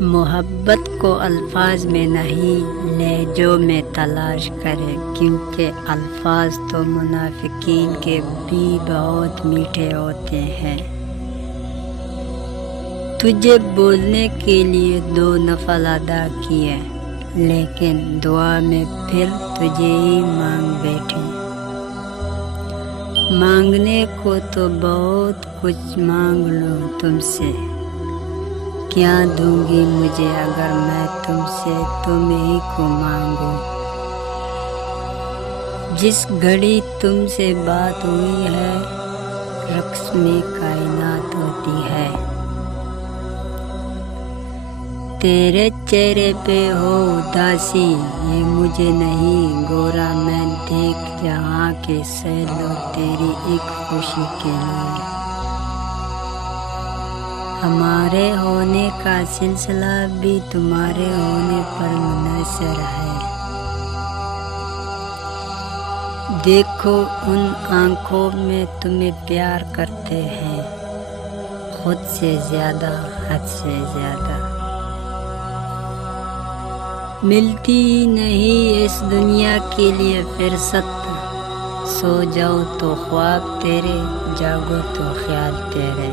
محبت کو الفاظ میں نہیں لہجوں میں تلاش کرے، کیونکہ الفاظ تو منافقین کے بھی بہت میٹھے ہوتے ہیں۔ تجھے بولنے کے لیے 2 نفل ادا کیے، لیکن دعا میں پھر تجھے ہی مانگ بیٹھی۔ مانگنے کو تو بہت کچھ مانگ لوں تم سے، کیا دوں گی مجھے اگر میں تم سے تمہیں کو مانگوں۔ جس گھڑی تم سے بات ہوئی ہے، رقص میں کائنات ہوتی ہے۔ تیرے چہرے پہ ہو اداسی، یہ مجھے نہیں گورا میں دیکھ جہاں کے سیلو تیری ایک خوشی کے لیے۔ ہمارے ہونے کا سلسلہ بھی تمہارے ہونے پر منحصر ہے۔ دیکھو ان آنکھوں میں تمہیں پیار کرتے ہیں، خود سے زیادہ، حد سے زیادہ۔ ملتی ہی نہیں اس دنیا کے لیے فرصت، سو جاؤ تو خواب تیرے، جاگو تو خیال تیرے۔